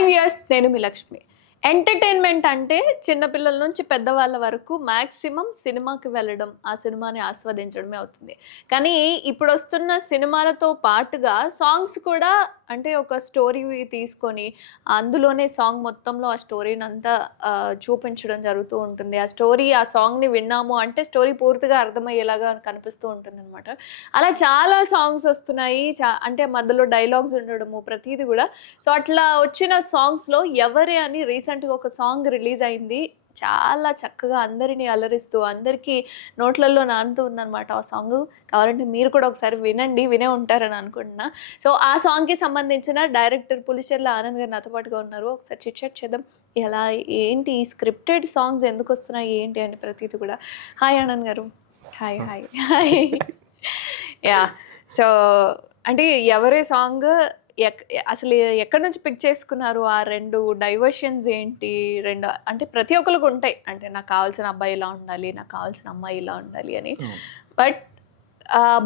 Hi viewers, నేను మీ Lakshmi. Entertainment అంటే చిన్నపిల్లల నుంచి పెద్దవాళ్ళ వరకు మ్యాక్సిమం సినిమాకి వెళ్ళడం, ఆ సినిమాని ఆస్వాదించడమే అవుతుంది. కానీ ఇప్పుడొస్తున్న సినిమాలతో పాటుగా సాంగ్స్ కూడా అంటే ఒక స్టోరీ తీసుకొని అందులోనే సాంగ్ మొత్తంలో ఆ స్టోరీనంతా చూపించడం జరుగుతూ ఉంటుంది. ఆ సాంగ్‌ని విన్నాము అంటే స్టోరీ పూర్తిగా అర్థమయ్యేలాగా కనిపిస్తూ ఉంటుందనమాట. అలా చాలా సాంగ్స్ వస్తున్నాయి. అంటే మధ్యలో డైలాగ్స్ ఉండడము ప్రతీది గూడా. సో, అట్లా వచ్చిన సాంగ్స్‌లో 'ఎవరే' అని రీసెంట్‌గా ఒక సాంగ్ రిలీజ్ అయింది. చాలా చక్కగా అందరిని అలరిస్తూ, అందరికీ నోట్లల్లో నానుతూ ఉందనమాట ఆ సాంగు. కావాలంటే మీరు కూడా ఒకసారి వినండి. వినే ఉంటారని అనుకుంటున్నా. సో, ఆ సాంగ్‌కి సంబంధించిన డైరెక్టర్ పులిచెర్ల ఆనంద్ గారు నాతో పాటుగా ఉన్నారు. ఒకసారి చిట్ చాట్ చేద్దాం. ఎలా ఏంటి ఈ స్క్రిప్టెడ్ సాంగ్స్ ఎందుకొస్తున్నాయి ఏంటి అని ప్రతీది కూడా. హాయ్ ఆనంద్ గారు. Hi. Hi. Hi. Yeah! So, అంటే 'ఎవరే' సాంగ్ ఎక్ అసలు ఎక్కడి నుంచి పిక్ చేసుకున్నారు? ఆ 2 డైవర్షన్స్ ఏంటి? అంటే ప్రతి ఒక్కళ్ళకి ఉంటాయి. అంటే నాకు కావాల్సిన అబ్బాయి ఇలా ఉండాలి, నాకు కావాల్సిన అమ్మాయి ఇలా ఉండాలి అని. అవును. బట్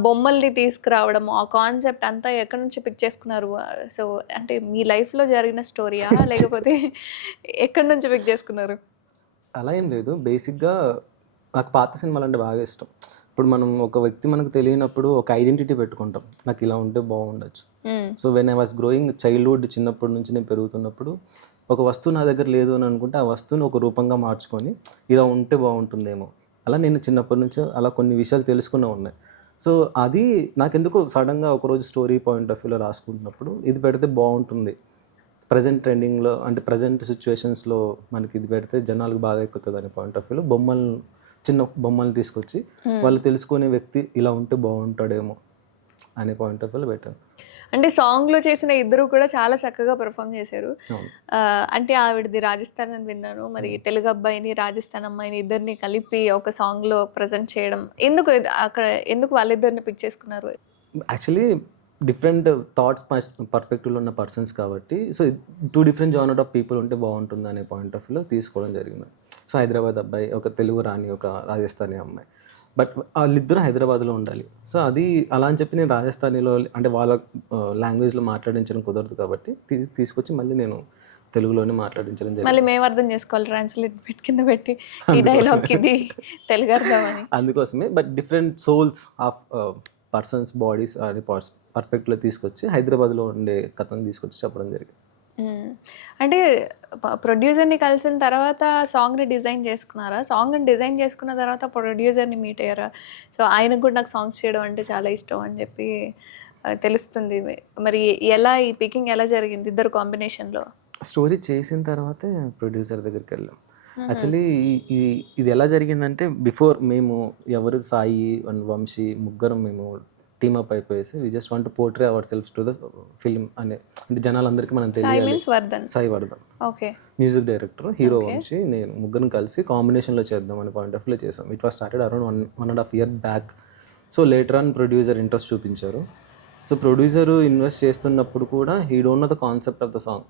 బొమ్మల్ని తీసుకురావడము, ఆ కాన్సెప్ట్ అంతా ఎక్కడి నుంచి పిక్ చేసుకున్నారు? సో, అంటే మీ లైఫ్‌లో జరిగిన స్టోరీయా? లేకపోతే ఎక్కడి నుంచి పిక్ చేసుకున్నారు? అలా ఏం లేదు. బేసిక్‌గా నాకు పాత సినిమాలంటే బాగా ఇష్టం. ఇప్పుడు మనం ఒక వ్యక్తి మనకు తెలియనప్పుడు ఒక ఐడెంటిటీ పెట్టుకుంటాం. నాకు ఇలా ఉంటే బాగుండొచ్చు. హ్మ్. So, when I was growing childhood చిన్నప్పటి నుంచి నేను పెరుగుతున్నప్పుడు ఒక వస్తువు నా దగ్గర లేదు అని అనుకుంటే ఆ వస్తువుని ఒక రూపంగా మార్చుకొని ఇలా ఉంటే బాగుంటుందేమో. అలా నేను చిన్నప్పటి నుంచి అలా కొన్ని విషయాలు తెలుసుకునే ఉన్నాయి. సో, అది నాకెందుకో సడెన్‌గా ఒకరోజు స్టోరీ పాయింట్ ఆఫ్ వ్యూలో రాసుకుంటున్నప్పుడు ఇది పెడితే బాగుంటుంది. ప్రెజెంట్ ట్రెండింగ్‌లో అంటే ప్రెజెంట్ సిట్యుయేషన్స్‌లో మనకి ఇది పెడితే జనాలకు బాగా ఎక్కుతదనే పాయింట్ ఆఫ్ వ్యూలో చిన్న బొమ్మల్ని తీసుకొచ్చి హ్మ్. వాళ్ళు తెలుసుకునే వ్యక్తి ఇలా ఉంటే బాగుంటాడేమో అనే పాయింట్ ఆఫ్ వ్యూలో పెట్టాను. అంటే సాంగ్‌లో చేసిన ఇద్దరు కూడా చాలా చక్కగా పెర్ఫార్మ్ చేశారు. అవును. అంటే ఆవిడది రాజస్థాన్ అని విన్నాను. మరి తెలుగు అబ్బాయిని, రాజస్థాన్ అమ్మాయిని ఇద్దరిని కలిపి ఒక సాంగ్‌లో ప్రెజెంట్ చేయడం. ఎందుకు వాళ్ళిద్దరిని పిక్ చేసుకున్నారు? యాక్చువల్లీ డిఫరెంట్ థాట్స్ పర్స్పెక్టివ్‌లో ఉన్న పర్సన్స్ కాబట్టి so, 2 different genre of people ఉంటే బాగుంటుందనే పాయింట్ ఆఫ్ వ్యూలో తీసుకోవడం జరిగింది. సో, హైదరాబాద్ అబ్బాయి, ఒక తెలుగు రాణి, ఒక రాజస్థానీ అమ్మాయి. బట్ ఆళ్ళిద్దరూ హైదరాబాద్‌లో ఉండాలి. సో, అది అలా అని చెప్పి నేను రాజస్థానీలో అంటే వాళ్ళ లాంగ్వేజ్‌లో మాట్లాడించడం కుదరదు కాబట్టి తీసుకొచ్చి మళ్ళీ నేను తెలుగులోనే మాట్లాడించడం మళ్ళీ జరిగింది. మేము అర్థం చేసుకోవాలి ట్రాన్స్‌లేట్ కింద పెట్టి ఈ అందుకోసమే. డైలాగ్‌కి ఇది తెలుగు అర్థమని. అందుకోసమే but different souls of persons bodies అనే పర్స్పెక్టివ్‌లో తీసుకొచ్చి హైదరాబాద్‌లో ఉండే కథను తీసుకొచ్చి చెప్పడం జరిగింది. హ్మ్. అంటే ప్రొడ్యూసర్‌ని కలిసిన తర్వాత సాంగ్‌ని డిజైన్ చేసుకున్నారా? సాంగ్‌ని డిజైన్ చేసుకున్న తర్వాత ప్రొడ్యూసర్‌ని మీట్ అయ్యారా? సో, ఆయనకు కూడా నాకు సాంగ్స్ చేయడం అంటే చాలా ఇష్టం అని చెప్పి తెలుస్తుంది. మరి ఈ పికింగ్ ఎలా జరిగింది ఇద్దరు కాంబినేషన్‌లో? స్టోరీ చేసిన తర్వాతే ప్రొడ్యూసర్ దగ్గరికెళ్ళాం. హుహు. యాక్చువల్లీ ఈ ఇది ఎలా జరిగిందంటే బిఫోర్ మేము ఎవరు సాయి అండ్ వంశీ ముగ్గురం మేము టీమ్ అప్ అయిపోయేసి we just want to portray our selves to the film అంటే జనాలందరికీ మనం సాయి తెలియాలి. Means Vardhan. Sai Vardhan okay. Music director, hero okay. Vamsi, నేను ముగ్గురం కలిసి కాంబినేషన్‌లో చేద్దాం అనే పాయింట్ ఆఫ్ వ్యూలో చేసాం. It was started around 1.5 year back. So, later on producer interest చూపించారు. సో, ప్రొడ్యూసర్ ఇన్వెస్ట్ చేస్తున్నప్పుడు కూడా he don't know the concept of the song.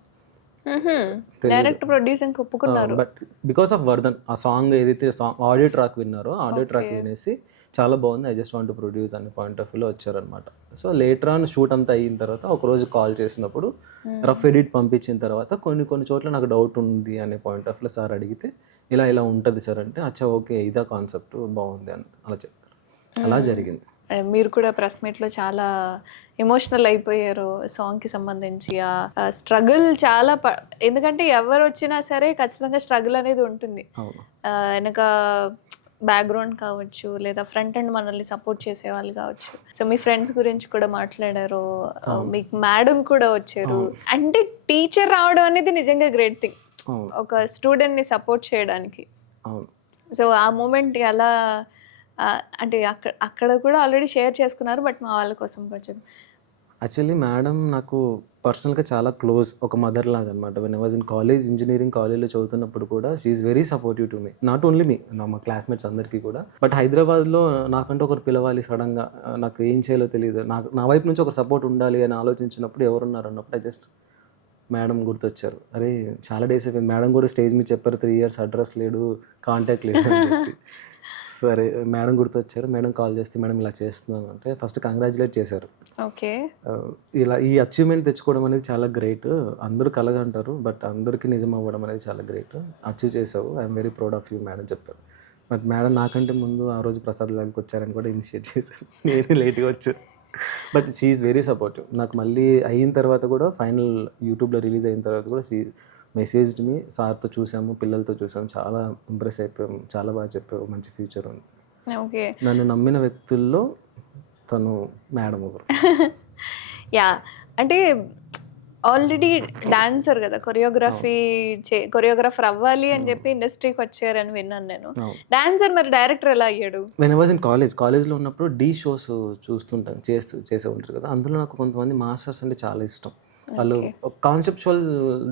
హుహు. తెలీదు. డైరెక్ట్ ప్రొడ్యూసింగ్‌కి ఒప్పుకున్నారు. బట్ బికాస్ ఆఫ్ వర్ధన్ ఆ సాంగ్ ఏదైతే ఆడియో ట్రాక్ విన్నారో ఆడియో ట్రాక్ ఓకే. వినేసి చాలా బాగుంది, I just want to produce అనే పాయింట్ ఆఫ్ వ్యూలో వచ్చారనమాట. సో, లేటర్ ఆన్ షూట్ అంతా అయిన తర్వాత ఒకరోజు కాల్ చేసినప్పుడు రఫ్ ఎడిట్ పంపించిన తర్వాత కొన్ని చోట్ల నాకు డౌట్ ఉంది అనే పాయింట్ ఆఫ్ వ్యూలో సార్ అడిగితే ఇలా ఉంటుంది సార్ అంటే అచ్చా ఓకే ఇదా కాన్సెప్ట్ బాగుంది అని అలా చెప్పారు. అలా జరిగింది. మీరు కూడా ప్రెస్ మీట్‌లో చాలా ఎమోషనల్ అయిపోయారు సాంగ్‌కి సంబంధించి. స్ట్రగుల్ చాలా ఎందుకంటే ఎవరొచ్చినా సరే ఖచ్చితంగా స్ట్రగుల్ అనేది ఉంటుంది. అవును. ఎనక బ్యాక్‌గ్రౌండ్ కావచ్చు, లేదా ఫ్రంట్ ఎండ్ మనల్ని సపోర్ట్ చేసేవాళ్ళు కావచ్చు. సో, మీ ఫ్రెండ్స్ గురించి కూడా మాట్లాడారు. మీకు మేడమ్ కూడా వచ్చారు. అవును. అంటే టీచర్ రావడం అనేది నిజంగా గ్రేట్ థింగ్. అవును. ఒక స్టూడెంట్‌ని సపోర్ట్ చేయడానికి. అవును. సో, ఆ మూమెంట్ ఎలా అంటే అక్కడ కూడా ఆల్రెడీ షేర్ చేసుకున్నారు. బట్ మా వాళ్ళ కోసం కొంచెం. యాక్చువల్లీ మేడం నాకు పర్సనల్‌గా చాలా క్లోజ్. ఒక మదర్ లాగా అనమాట. When I was in college engineering కాలేజ్‌లో చదువుతున్నప్పుడు కూడా she is very supportive to me. Not only me మా క్లాస్‌మేట్స్ అందరికీ కూడా. బట్ హైదరాబాద్‌లో నాకంటూ ఒకరు పిలవాలి సడెన్‌గా నాకు ఏం చేయాలో తెలీదు. నా వైపు నుంచి ఒక సపోర్ట్ ఉండాలి అని ఆలోచించినప్పుడు ఎవరున్నారు అన్నప్పుడు జస్ట్ మేడం గుర్తొచ్చారు. అరే! చాలా డేస్ అయిపోయింది. మేడం కూడా స్టేజ్ మీద చెప్పారు 3 ఇయర్స్ అడ్రస్ లేడు, కాంటాక్ట్ లేడు అని చెప్పి. సో, సరే మేడం గుర్తొచ్చారు. మేడం కాల్ చేస్తే మేడం ఇలా చేస్తున్నాను అంటే ఫస్ట్ కంగ్రాచులేట్ చేశారు. ఓకే. ఇలా ఈ అచీవ్‌మెంట్ తెచ్చుకోవడం అనేది చాలా గ్రేట్. అందరూ కలగంటారు. బట్ అందరికీ నిజం అవ్వడం అనేది చాలా గ్రేట్. అచీవ్ చేసావు. I'm very proud of you madam చెప్పారు. బట్ మేడం నాకంటే ముందు ఆ రోజు ప్రసాద్ ల్యాబ్‌కి వచ్చారని కూడా ఇనిషియేట్ చేశారు. నేనే లేట్‌గా వచ్చాను. But she is very supportive. నాకు మళ్ళీ అయిన తర్వాత కూడా ఫైనల్ యూట్యూబ్‌లో రిలీజ్ అయిన తర్వాత కూడా షీ మెసేజ్డ్ మీ. సార్‌తో చూసాము, పిల్లలతో చూసాము. చాలా ఇంప్రెస్ అయిపోయాము. చాలా బాగా చెప్పావు. మంచి ఫ్యూచర్ ఉంది. ఓకే. నన్ను నమ్మిన వ్యక్తుల్లో తను మేడం ఒకరు. యాహ్! అంటే ఆల్రెడీ డాన్సర్ కదా, కొరియోగ్రాఫర్ అవ్వాలి అని చెప్పి ఇండస్ట్రీకి వచ్చారని విన్నాను నేను. అవును. డాన్సర్ మరి డైరెక్టర్ ఎలా అయ్యాడు? వెన్ ఐ వాజ్ ఇన్ కాలేజ్లో ఉన్నప్పుడు షోస్ చూస్తుంటాను, చేసే ఉంటారు కదా. అందులో నాకు కొంతమంది మాస్టర్స్ అంటే చాలా ఇష్టం. వాళ్ళు కాన్సెప్చువల్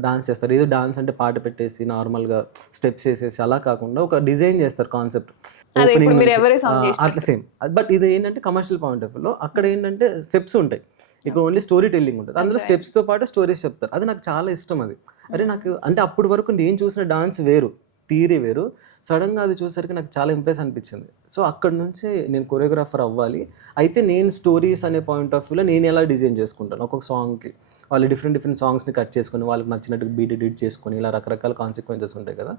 డాన్స్ చేస్తారు. ఏదో డాన్స్ అంటే పాట పెట్టేసి నార్మల్గా స్టెప్స్ వేసేసి అలా కాకుండా ఒక డిజైన్ చేస్తారు కాన్సెప్ట్. అదే ఇప్పుడు మీరు ఎవరి సాంగ్ అట్లా సేమ్. బట్ ఇది ఏంటంటే కమర్షియల్ పాయింట్ ఆఫ్ వ్యూలో అక్కడ ఏంటంటే స్టెప్స్ ఉంటాయి, ఇక్కడ ఓన్లీ స్టోరీ టెల్లింగ్ ఉంటుంది. అందులో స్టెప్స్తో పాటు స్టోరీస్ చెప్తారు. అది నాకు చాలా ఇష్టం. అది అరే నాకు అంటే అప్పటి వరకు నేను చూసిన డాన్స్ వేరు, థియరీ వేరు. సడన్గా అది చూసేసరికి నాకు చాలా ఇంప్రెస్ అనిపించింది. సో అక్కడ నుంచి నేను కొరియోగ్రాఫర్ అవ్వాలి. అయితే నేను స్టోరీస్ అనే పాయింట్ ఆఫ్ వ్యూలో నేను ఎలా డిజైన్ చేసుకుంటాను, ఒక్కొక్క సాంగ్కి వాళ్ళు డిఫరెంట్ సాంగ్స్ని కట్ చేసుకొని వాళ్ళకి నచ్చినట్టు బీట్ ఎడిట్ చేసుకొని ఇలా రకరకాల కాన్సిక్వెన్సెస్ ఉంటాయి కదా.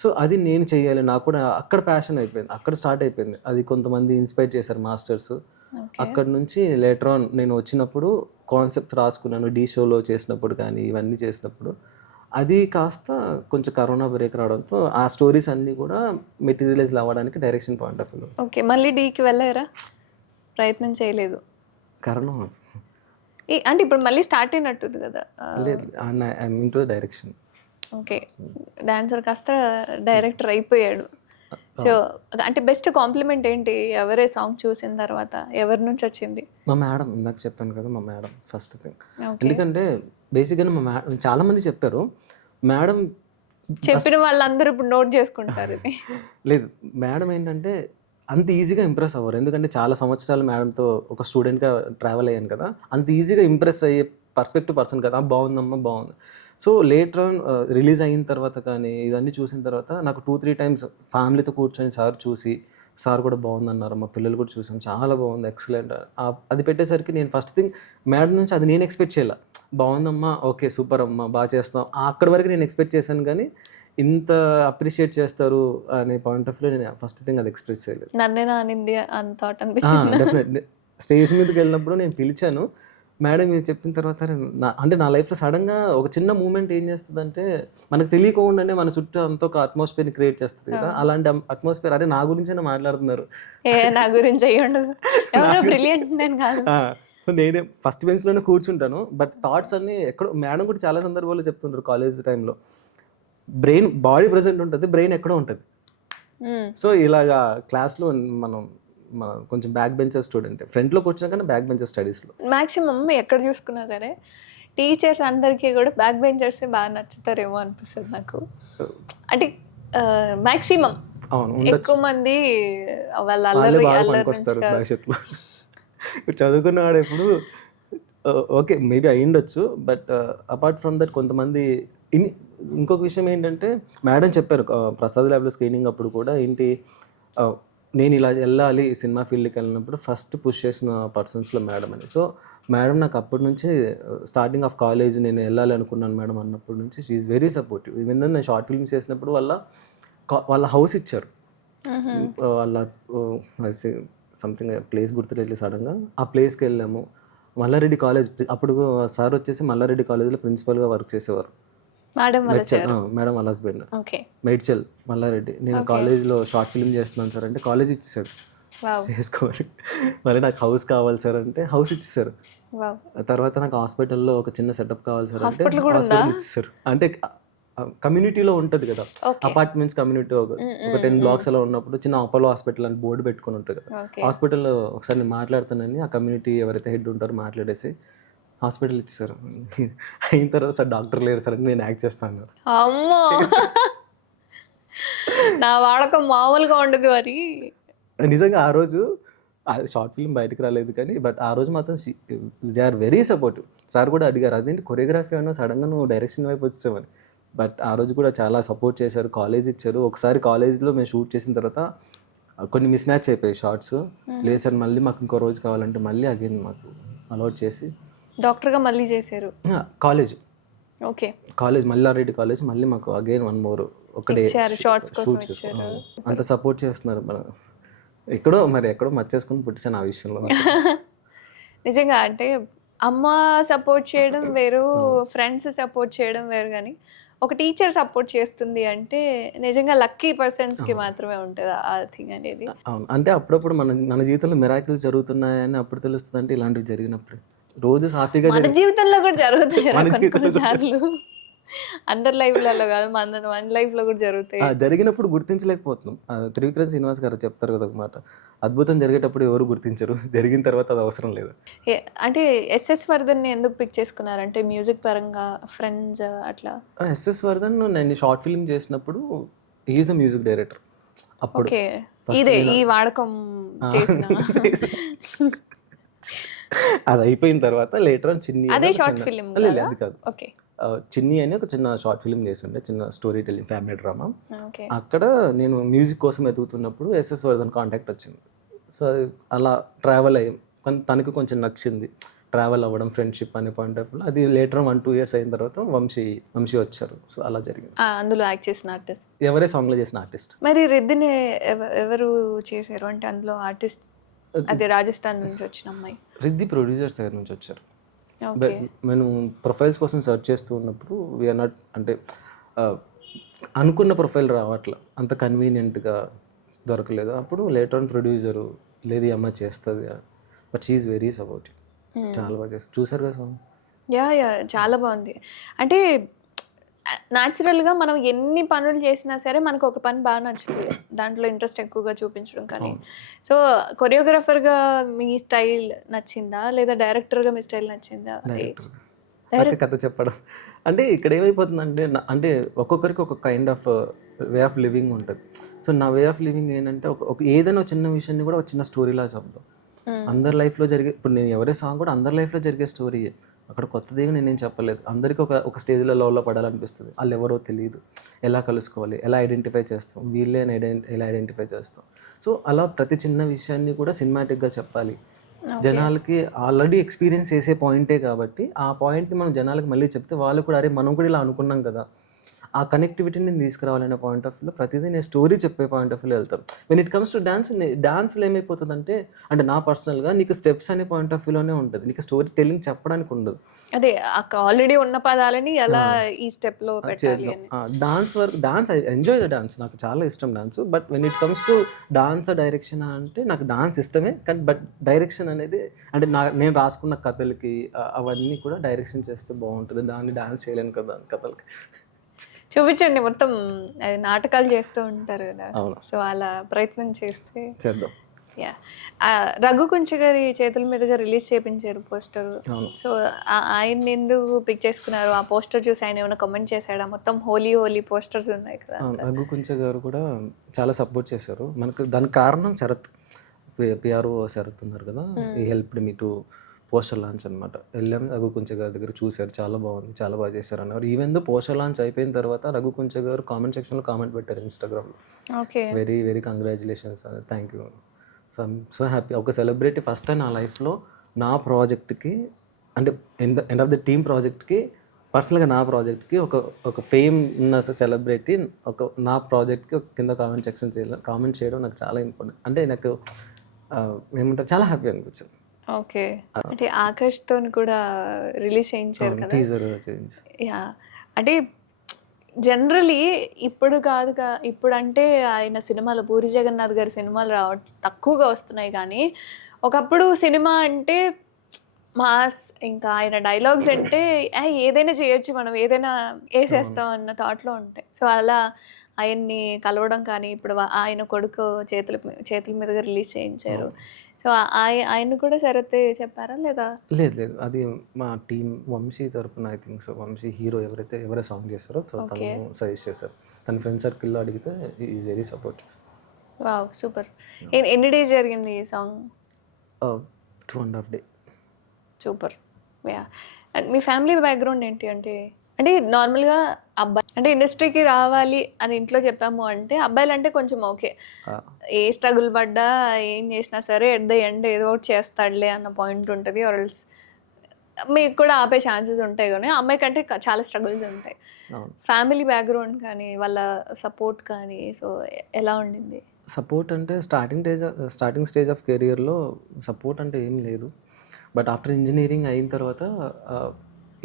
సో అది నేను చేయాలి. నాకు కూడా అక్కడ ప్యాషన్ అయిపోయింది, అక్కడ స్టార్ట్ అయిపోయింది. అది కొంతమంది ఇన్స్పైర్ చేశారు మాస్టర్స్. అక్కడ నుంచి లేటర్ ఆన్ నేను వచ్చినప్పుడు కాన్సెప్ట్ రాసుకున్నాను. షోలో చేసినప్పుడు కానీ ఇవన్నీ చేసినప్పుడు అది కాస్త కొంచెం కరోనా బ్రేక్ రావడంతో ఆ స్టోరీస్ అన్నీ కూడా మెటీరియలైజ్ అవ్వడానికి direction point of view. Okay. మళ్ళీ డీకి వెళ్ళారా? ప్రయత్నం చేయలేదు? కరోనా అంటే ఇప్పుడు మళ్ళీ స్టార్ట్ అయినట్టుంది కదా. లేదు, I'm into direction. Okay. Dancer కాస్త డైరెక్టర్ అయిపోయాడు. సో అంటే బెస్ట్ కాంప్లిమెంట్ ఏంటి? ఎవరే సాంగ్ చూసిన తర్వాత ఎవరి నుంచి వచ్చింది? మా మేడం, ఇందాక చెప్పాను కదా, మా మేడం ఫస్ట్ థింగ్. ఎందుకంటే బేసిక్గా మా మేడం చాలా మంది చెప్పారు. మేడం చెప్పిన వాళ్ళందరూ ఇప్పుడు నోట్ చేసుకుంటారు ఇది. లేదు, మేడం ఏంటంటే అంత ఈజీగా ఇంప్రెస్ అవ్వరు. ఎందుకంటే చాలా సంవత్సరాలు మేడంతో ఒక స్టూడెంట్గా ట్రావెల్ అయ్యాను కదా. అంత ఈజీగా ఇంప్రెస్ అయ్యే పర్స్పెక్టివ్ పర్సన్ కదా. బాగుందమ్మా బాగుంది. సో లేటర్ ఆన్ రిలీజ్ అయిన తర్వాత కానీ ఇవన్నీ చూసిన తర్వాత నాకు 2-3 టైమ్స్ ఫ్యామిలీతో కూర్చొని సార్ చూసి, సార్ కూడా బాగుందన్నారు, మా పిల్లలు కూడా చూసాం, చాలా బాగుంది, ఎక్సలెంట్. అది పెట్టేసరికి నేను ఫస్ట్ థింగ్ మేడం నుంచి అది నేను ఎక్స్పెక్ట్ చేయాల. బాగుందమ్మా, ఓకే సూపర్ అమ్మా, బాగా చేస్తాం, అక్కడి వరకు నేను ఎక్స్పెక్ట్ చేశాను. కానీ ఇంత అప్రిషియేట్ చేస్తారు అనే పాయింట్ ఆఫ్ వ్యూ నేను ఫస్ట్ థింగ్ అది ఎక్స్ప్రెస్ చేయలేదు. నన్నేనా అనింది అని థాట్ అనిపించింది. డెఫినెట్. స్టేజ్ మీదకి వెళ్ళినప్పుడు నేను పిలిచాను. మేడం ఇది చెప్పిన తర్వాత అంటే నా లైఫ్లో సడన్గా ఒక చిన్న మూమెంట్ ఏం చేస్తుందంటే మనకు తెలియకుండానే మన చుట్టూ అంత ఒక అట్మాస్ఫియర్ని క్రియేట్ చేస్తుంది కదా. అలాంటి అట్మాస్ఫియర్ అరే నా గురించైనా మాట్లాడుతున్నారు, నా గురించి అయ్యండు, ఎవరో బ్రిలియంట్ నేను కాదు. నేనే ఫస్ట్ బెంచ్లోనే కూర్చుంటాను. బట్ థాట్స్ అన్నీ ఎక్కడో, మేడం కూడా చాలా సందర్భాల్లో చెప్తుంటారు కాలేజ్ టైంలో, బ్రెయిన్ బాడీ ప్రెజెంట్ ఉంటుంది, బ్రెయిన్ ఎక్కడో ఉంటుంది. సో ఇలాగా క్లాస్లో మనం కొంచెం బ్యాక్ బెంచర్ స్టూడెంట్, ఫ్రంట్లో కూర్చున్నా కానీ బ్యాక్ బెంచర్ స్టడీస్లో. మ్యాక్సిమం ఎక్కడ చూసుకున్నా సరే టీచర్స్ అందరికీ కూడా బ్యాక్ బెంచర్సే బాగా నచ్చుతారేమో అనిపిస్తుంది నాకు. అంటే మ్యాక్సిమం ఎక్కువ మంది వాళ్ళ అల్లరి భవిష్యత్తులో ఇప్పుడు చదువుకున్నవాడు ఎప్పుడు ఓకే మేబీ అయ్యిండొచ్చు. బట్ అపార్ట్ ఫ్రమ్ దట్ కొంతమంది ఇంకొక విషయం ఏంటంటే మేడం చెప్పారు ప్రసాద్ ల్యాబ్లో స్క్రీనింగ్ అప్పుడు కూడా ఏంటి, నేను ఇలా వెళ్ళాలి సినిమా ఫీల్డ్కి వెళ్ళినప్పుడు ఫస్ట్ పుష్ చేసిన పర్సన్స్లో మేడం అని. సో మేడం నాకు అప్పటి నుంచి స్టార్టింగ్ ఆఫ్ కాలేజ్ నేను వెళ్ళాలి అనుకున్నాను మేడం అన్నప్పటి నుంచి she is very supportive. Even though నేను షార్ట్ ఫిల్మ్స్ చేసినప్పుడు వాళ్ళ హౌస్ ఇచ్చారు. వాళ్ళ సంథింగ్ ప్లేస్ గుర్తులేదు సడన్గా. ఆ ప్లేస్కి వెళ్ళాము. మల్లారెడ్డి కాలేజ్, అప్పుడు సార్ వచ్చేసి మల్లారెడ్డి కాలేజ్లో ప్రిన్సిపల్గా వర్క్ చేసేవారు. మేడం వాళ్ళ హస్బెండ్ మేడ్చల్ మల్లారెడ్డి. నేను కాలేజ్లో షార్ట్ ఫిల్మ్ చేస్తున్నాను సార్ అంటే కాలేజ్ ఇచ్చేసాడు చేసుకోవాలి. మళ్ళీ నాకు హౌస్ కావాలి సార్ అంటే హౌస్ ఇచ్చేసారు. తర్వాత నాకు హాస్పిటల్లో ఒక చిన్న సెటప్ కావాలి సార్ అంటే హాస్పిటల్ ఇచ్చేసారు. అంటే కమ్యూనిటీలో ఉంటుంది కదా, అపార్ట్మెంట్స్ కమ్యూనిటీ ఒక 10 blocks అలా ఉన్నప్పుడు చిన్న అపోలో హాస్పిటల్ అని బోర్డు పెట్టుకుని ఉంటుంది కదా. హాస్పిటల్లో ఒకసారి నేను మాట్లాడుతానని ఆ కమ్యూనిటీ ఎవరైతే హెడ్ ఉంటారో మాట్లాడేసి హాస్పిటల్ ఇచ్చేసారు. అయిన తర్వాత సార్ డాక్టర్ లేరు సార్ అని నేను యాక్ట్ చేస్తాను. అమ్మో, నా వాడకం మామూలుగా ఉండదు. మరి నిజంగా ఆ రోజు షార్ట్ ఫిల్మ్ బయటకు రాలేదు కానీ బట్ ఆ రోజు మాత్రం they are very supportive. Sir కూడా అడిగారు అదేంటి కొరియోగ్రఫీ అన్నా సడన్గా నువ్వు డైరెక్షన్ వైపు వచ్చేసావని. బట్ ఆ రోజు కూడా చాలా సపోర్ట్ చేశారు, కాలేజ్ ఇచ్చారు. ఒకసారి కాలేజ్లో మేము షూట్ చేసిన తర్వాత కొన్ని మిస్ మ్యాచ్ అయిపోయాయి షార్ట్స్. లేదు సార్ మళ్ళీ మాకు ఇంకో రోజు కావాలంటే మళ్ళీ అగైన్ మాకు అలౌట్ చేసి డాక్టర్గా మళ్ళీ చేశారు. కాలేజ్ ఓకే, మల్లారెడ్డి కాలేజ్ మళ్ళీ మాకు అగైన్ 1 more ఒక డే షార్ట్స్ కోసం షూట్ చేస్తాం. అంత సపోర్ట్ చేస్తున్నారు. మన ఎక్కడో మర్చేసుకుని పుట్టేసాను ఆ విషయంలో. నిజంగా అంటే అమ్మ సపోర్ట్ చేయడం వేరు, ఫ్రెండ్స్ సపోర్ట్ చేయడం వేరు, కానీ ఒక టీచర్ సపోర్ట్ చేస్తుంది అంటే నిజంగా లక్కీ పర్సన్స్కి మాత్రమే ఉంటుంది ఆ థింగ్ అనేది. అవును, అంటే అప్పుడప్పుడు మన జీవితంలో మిరాకిల్స్ జరుగుతున్నాయని అప్పుడు తెలుస్తుంది. అంటే ఇలాంటివి జరిగినప్పుడు రోజు సాఫీగా మన జీవితంలో కూడా జరుగుతాయి మన జీవితంలో కొన్నిసార్లు. అందరి లైఫ్లలో కాదు, మన లైఫ్లో కూడా జరుగుతాయి. జరిగినప్పుడు గుర్తించలేకపోతున్నాం. త్రివిక్రమ్ శ్రీనివాస్ గారు చెప్తారు కదా ఒక మాట, అద్భుతం జరిగేటప్పుడు ఎవరు గుర్తించరు, జరిగిన తర్వాత అది అవసరం లేదు. అంటే ఎస్ఎస్ వర్ధన్ని ఎందుకు పిక్ చేసుకున్నారంటే మ్యూజిక్ పరంగా, ఫ్రెండ్స్ అట్లా? ఎస్ఎస్ వర్ధన్ నేను షార్ట్ ఫిల్మ్ చేసినప్పుడు ఈజ్ ద మ్యూజిక్ డైరెక్టర్ అప్పుడు. ఓకే, ఇదే ఈ వాడకం చేసిన అది అయిపోయిన తర్వాత లేటర్ ఆన్ చిన్ని అదే షార్ట్ ఫిల్మ్ అది కాదు. ఓకే, చిన్ని అని ఒక చిన్న షార్ట్ ఫిల్మ్ చేస్తుండే, చిన్న story telling family drama. Okay, అక్కడ నేను మ్యూజిక్ కోసం ఎదుగుతున్నప్పుడు ఎస్ఎస్ వర్ధన్ కాంటాక్ట్ వచ్చింది. సో అలా ట్రావెల్ అయ్యాం. కానీ తనకి కొంచెం నచ్చింది ట్రావెల్ అవ్వడం, ఫ్రెండ్షిప్ అనే పాయింట్ ఆఫ్ అది లేటర్ 1-2 years అయిన తర్వాత వంశీ వచ్చారు. సో అలా జరిగింది. అందులో యాక్ట్ చేసిన ఆర్టిస్ట్ ఎవరే సాంగ్లో చేసిన ఆర్టిస్ట్. మరి రెడ్డిని ఎవరు చేశారు అంటే అందులో ఆర్టిస్ట్? అదే రాజస్థాన్ నుంచి వచ్చిన అమ్మాయి. రిద్ది ప్రొడ్యూసర్స్ దగ్గర నుంచి వచ్చారు. ఓకే, నేను ప్రొఫైల్స్ కోసం సెర్చ్ చేస్తూ ఉన్నప్పుడు వీఆర్ నాట్ అంటే అనుకున్న ప్రొఫైల్ రావట్లా, అంత కన్వీనియంట్గా దొరకలేదు. అప్పుడు లేటర్ ఆన్ ప్రొడ్యూసరు లేదు ఈ అమ్మాయి చేస్తుంది, బట్ షీఈస్ వెరీ సపోర్టివ్. చాలా బాగా చేస్తారు. చూసారు కదా సాంగ్? యా చాలా బాగుంది. అంటే న్యాచురల్గా మనం ఎన్ని పనులు చేసినా సరే మనకు ఒక పని బాగా నచ్చుతుంది, దాంట్లో ఇంట్రెస్ట్ ఎక్కువగా చూపించడం. కానీ సో కొరియోగ్రాఫర్గా మీ స్టైల్ నచ్చిందా లేదా డైరెక్టర్గా మీ స్టైల్ నచ్చిందా? డైరెక్టర్ కథ చెప్పడం అంటే ఇక్కడ ఏమైపోతుందంటే అంటే ఒక్కొక్కరికి ఒక kind of way of living ఉంటుంది. సో నా వే ఆఫ్ లివింగ్ ఏంటంటే ఒక ఏదైనా చిన్న విషయాన్ని కూడా ఒక చిన్న స్టోరీలా చెప్తాం. అందరి లైఫ్లో జరిగే, ఇప్పుడు నేను ఎవరే సాంగ్ కూడా అందరి లైఫ్లో జరిగే స్టోరీయే. అక్కడ కొత్తదేవి నేనేం చెప్పలేదు. అందరికీ ఒక స్టేజ్లో లవ్లో పడాలనిపిస్తుంది. వాళ్ళు ఎవరో తెలియదు, ఎలా కలుసుకోవాలి, ఎలా ఐడెంటిఫై చేస్తాం, వీళ్ళే ఎలా ఐడెంటిఫై చేస్తాం. సో అలా ప్రతి చిన్న విషయాన్ని కూడా సినిమాటిక్గా చెప్పాలి. జనాలకి ఆల్రెడీ ఎక్స్పీరియన్స్ చేసే పాయింటే కాబట్టి ఆ పాయింట్ని మనం జనాలకి మళ్ళీ చెప్తే వాళ్ళు కూడా అరే మనం కూడా ఇలా అనుకున్నాం కదా, ఆ కనెక్టివిటీని నేను తీసుకురావాలనే పాయింట్ ఆఫ్ వ్యూలో ప్రతిదీ నేను స్టోరీ చెప్పే పాయింట్ ఆఫ్ వ్యూలో వెళ్తాను. వెన్ ఇట్ కమ్స్ టు డాన్స్లో ఏమైపోతుందంటే అంటే నా పర్సనల్గా నీకు స్టెప్స్ అనే పాయింట్ ఆఫ్ వ్యూలోనే ఉంటుంది, నీకు స్టోరీ టెల్లింగ్ చెప్పడానికి ఉండదు. అదే ఆల్రెడీ ఉన్న పదాలని ఎలా ఈ స్టెప్లో పెట్టాలి. Dance I enjoy the dance, నాకు చాలా ఇష్టం dance. But when it comes to dance direction అంటే నాకు డాన్స్ ఇష్టమే, కానీ బట్ డైరెక్షన్ అనేది అంటే నేను రాసుకున్న కథలకి అవన్నీ కూడా డైరెక్షన్ చేస్తే బాగుంటుంది, దాన్ని డాన్స్ చేయలేను కదా కథలకి. చూపించండి, మొత్తం అది నాటకాలు చేస్తూ ఉంటారు కదా, సో అలా ప్రయత్నం చేస్తే చేద్దాం. యా, రఘు కుంచి గారి చేతుల మీదుగా రిలీజ్ చేయించారు పోస్టర్. సో ఆయన్ని ఎందుకు పిక్ చేసుకున్నారు? ఆ పోస్టర్ చూసి ఆయన ఏమైనా కమెంట్ చేశాడా? మొత్తం హోలీ పోస్టర్స్ ఉన్నాయి కదా. రఘు కుంచి గారు కూడా చాలా సపోర్ట్ చేశారు మనకు. దానికి కారణం శరత్, పిఆర్ఓ శరత్ ఉన్నారు కదా, ఈ helped me to poster launch అనమాట. వెళ్ళాం, రఘు కుంచె గారి దగ్గర చూశారు, చాలా బాగుంది, చాలా బాగా చేశారు అన్నారు. ఈవెన్ దో పోస్టర్ లాంచ్ అయిపోయిన తర్వాత రఘు కుంచె గారు కామెంట్ సెక్షన్లో కామెంట్ పెట్టారు ఇన్స్టాగ్రామ్లో, very very congratulations, thank you. So I'm so happy. ఒక సెలబ్రిటీ ఫస్ట్ టైం నా లైఫ్లో నా ప్రాజెక్ట్కి అంటే ఎండ్ ఆఫ్ ద టీమ్ ప్రాజెక్ట్కి, పర్సనల్గా నా ప్రాజెక్ట్కి ఒక ఫేమ్ ఉన్న సెలబ్రిటీ నా ప్రాజెక్ట్కి కింద కామెంట్ చేయడం నాకు చాలా ఇంపార్టెంట్. అంటే నాకు ఏమంటారు, చాలా హ్యాపీ అనిపించింది. ఓకే, అంటే ఆకాష్తో కూడా రిలీజ్ చేయించారు కదా టీజర్. యా, అంటే జనరలీ ఇప్పుడు కాదుగా, ఇప్పుడు అంటే ఆయన సినిమాలు పూరి జగన్నాథ్ గారి సినిమాలు తక్కువగా వస్తున్నాయి, కానీ ఒకప్పుడు సినిమా అంటే మాస్, ఇంకా ఆయన డైలాగ్స్ అంటే ఏదైనా చేయొచ్చు, మనం ఏదైనా వేసేస్తాం అన్న థాట్లో ఉంటాయి. సో అలా ఆయన్ని కలవడం కానీ, ఇప్పుడు ఆయన కొడుకు చేతుల మీదుగా రిలీజ్ చేయించారు. సో ఆయన కూడా సరతే చెప్పారా లేదా? లేదు, అది మా టీం వంశీ తరపున I think. So Vamsi hero ఎవరైతే సాంగ్ చేస్తారో సో తను సజెస్ట్ చేశారు. తన ఫ్రెండ్ సర్కిల్లో అడిగితే is very support. Wow, super. ఎన్ని డేస్ జరిగింది ఈ song? 2.5 days. Super. Ya, and మీ ఫ్యామిలీ బ్యాక్గ్రౌండ్ ఏంటి? అంటే అంటే నార్మల్గా అబ్బాయి అంటే ఇండస్ట్రీకి రావాలి అని ఇంట్లో చెప్పాము అంటే అబ్బాయిలు అంటే కొంచెం ఓకే, ఏ స్ట్రగుల్ పడ్డా ఏం చేసినా సరే ఎట్ ద ఎండ్ ఏదో ఒకటి చేస్తాడులే అన్న పాయింట్ ఉంటుంది, ఆర్ఎల్స్ మీకు కూడా ఆపే ఛాన్సెస్ ఉంటాయి. కానీ అమ్మాయి కంటే చాలా స్ట్రగుల్స్ ఉంటాయి. అవును. ఫ్యామిలీ బ్యాక్గ్రౌండ్ కానీ వాళ్ళ సపోర్ట్ కానీ సో ఎలా ఉండింది? సపోర్ట్ అంటే స్టార్టింగ్ స్టేజ్ ఆఫ్ కెరియర్లో సపోర్ట్ అంటే ఏం లేదు. బట్ ఆఫ్టర్ ఇంజనీరింగ్ అయిన తర్వాత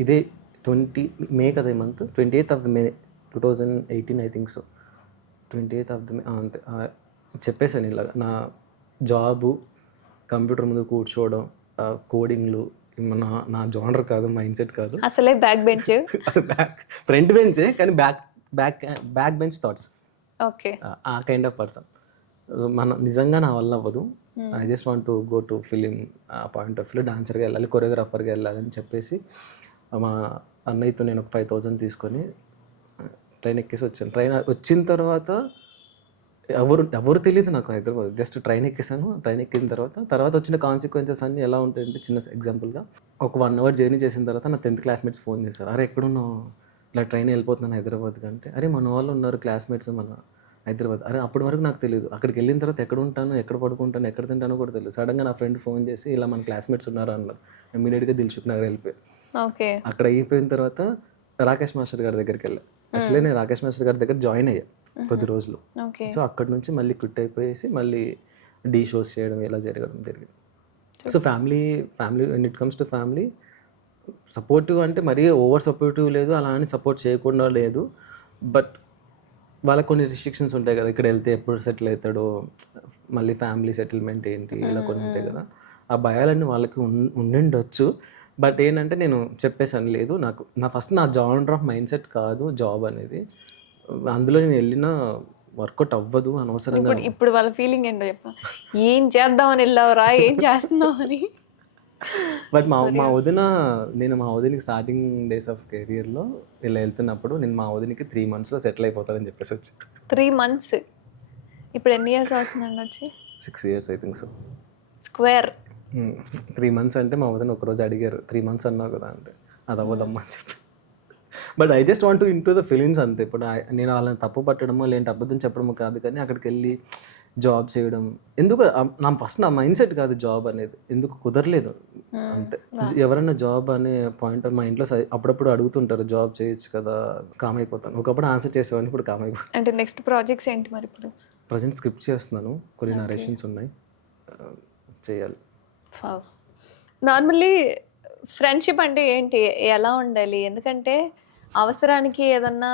ఇదే 20 మే కదా ఈ month 28th of May 2018 I think so 28th of the May అంతే చెప్పేశాను ఇలాగ నా జాబు కంప్యూటర్ ముందు కూర్చోవడం, కోడింగ్లు నా నా జోనర్ కాదు, మైండ్ సెట్ కాదు. అసలే బ్యాక్ బెంచ్. ఫ్రంట్ బెంచే కానీ బ్యాక్ బెంచ్ థాట్స్, ఓకే. ఆ కైండ్ ఆఫ్ పర్సన్. నిజంగా నా వల్ల అవ్వదు. I just want to go to film point of view, డాన్సర్గా వెళ్ళాలి, కొరియోగ్రాఫర్గా వెళ్ళాలని చెప్పేసి మా అన్నయ్యతో నేను ఒక 5,000 తీసుకొని ట్రైన్ ఎక్కేసి వచ్చాను. ట్రైన్ వచ్చిన తర్వాత ఎవరు తెలియదు నాకు హైదరాబాద్. జస్ట్ ట్రైన్ ఎక్కేసాను. ట్రైన్ ఎక్కిన తర్వాత వచ్చిన కాన్సిక్వెన్సెస్ అన్నీ ఎలా ఉంటాయంటే, చిన్న ఎగ్జాంపుల్గా ఒక 1 hour జర్నీ చేసిన తర్వాత నా 10th క్లాస్మేట్స్ ఫోన్ చేశారు. అరే ఎక్కడున్నావు, ఇలా ట్రైన్ వెళ్ళిపోతున్నాను హైదరాబాద్కి అంటే, అరే మన వాళ్ళు ఉన్నారు క్లాస్మేట్స్ మన హైదరాబాద్. అరే అప్పటి వరకు నాకు తెలియదు. అక్కడికి వెళ్ళిన తర్వాత ఎక్కడ ఉంటాను, ఎక్కడ పడుకుంటాను, ఎక్కడ తింటానో కూడా తెలియదు. సడన్గా నా ఫ్రెండ్ ఫోన్ చేసి ఇలా మన క్లాస్మేట్స్ ఉన్నారు అన్నారు. ఇమీడియట్గా దిల్సుఖ్ నగర్ వెళ్ళిపోయి ఓకే. అక్కడ అయిపోయిన తర్వాత రాకేష్ మాస్టర్ గారి దగ్గరికి వెళ్ళా. యాక్చువల్లీ నేను రాకేష్ మాస్టర్ గారి దగ్గర జాయిన్ అయ్యా కొద్ది రోజులు. సో అక్కడ నుంచి మళ్ళీ క్విట్ అయిపోయేసి మళ్ళీ డీ షోస్ చేయడం ఇలా జరిగింది. So family when it comes to family supportive అంటే మరీ ఓవర్ సపోర్టివ్ లేదు, అలా అని సపోర్ట్ చేయకుండా లేదు. బట్ వాళ్ళకి కొన్ని రిస్ట్రిక్షన్స్ ఉంటాయి కదా, ఇక్కడ వెళ్తే ఎప్పుడు సెటిల్ అవుతాడో, మళ్ళీ ఫ్యామిలీ సెటిల్మెంట్ ఏంటి, ఇలా కొన్ని ఉంటాయి కదా. ఆ భయాలన్నీ వాళ్ళకి ఉండిండొచ్చు. బట్ ఏంటంటే నేను చెప్పేసాను, లేదు నాకు నా జానర్ ఆఫ్ మైండ్ సెట్ కాదు జాబ్ అనేది. అందులో నేను వెళ్ళిన వర్కౌట్ అవ్వదు అనవసరంగా. ఇప్పుడు వాళ్ళ ఫీలింగ్ ఏంటో చెప్ప, ఏం చేద్దామని వెళ్ళావురా, ఏం చేస్తున్నావు అని. బట్ మా వదినకి స్టార్టింగ్ డేస్ ఆఫ్ కెరియర్లో ఇలా వెళ్తున్నప్పుడు నేను మా వదినికి 3 monthsలో సెటిల్ అయిపోతానని చెప్పేసి వచ్చి 3 months. ఇప్పుడు ఎన్ని ఇయర్స్ అవుతుందండి వచ్చి? 6 years I think so. Square 3 months అంటే మా వదిన ఒకరోజు అడిగారు, 3 months అన్నావు కదా అంటే, అది అవ్వదమ్మా అని చెప్పి. But I just want to in to the films అంతే. ఇప్పుడు నేను వాళ్ళని తప్పు పట్టడమో లేదంటే అబద్ధం చెప్పడమో కాదు, కానీ అక్కడికి వెళ్ళి జాబ్ చేయడం ఎందుకు, నా మైండ్ సెట్ కాదు జాబ్ అనేది, ఎందుకు కుదరలేదు అంతే. ఎవరైనా జాబ్ అనే పాయింట్ మా ఇంట్లో అప్పుడప్పుడు అడుగుతుంటారు, జాబ్ చేయొచ్చు కదా, కామ్ అయిపోతాను. ఒకప్పుడు ఆన్సర్ చేసేవాడిని, ఇప్పుడు కామ్ అయిపోతాను. అంటే నెక్స్ట్ ప్రాజెక్ట్స్ ఏంటి మరి ఇప్పుడు? ప్రజెంట్ స్క్రిప్ట్ చేస్తున్నాను, కొన్ని నరేషన్స్ ఉన్నాయి, చేయాలి. నార్మల్లీ ఫ్రెండ్షిప్ అంటే ఏంటి, ఎలా ఉండాలి? ఎందుకంటే అవసరానికి ఏదన్నా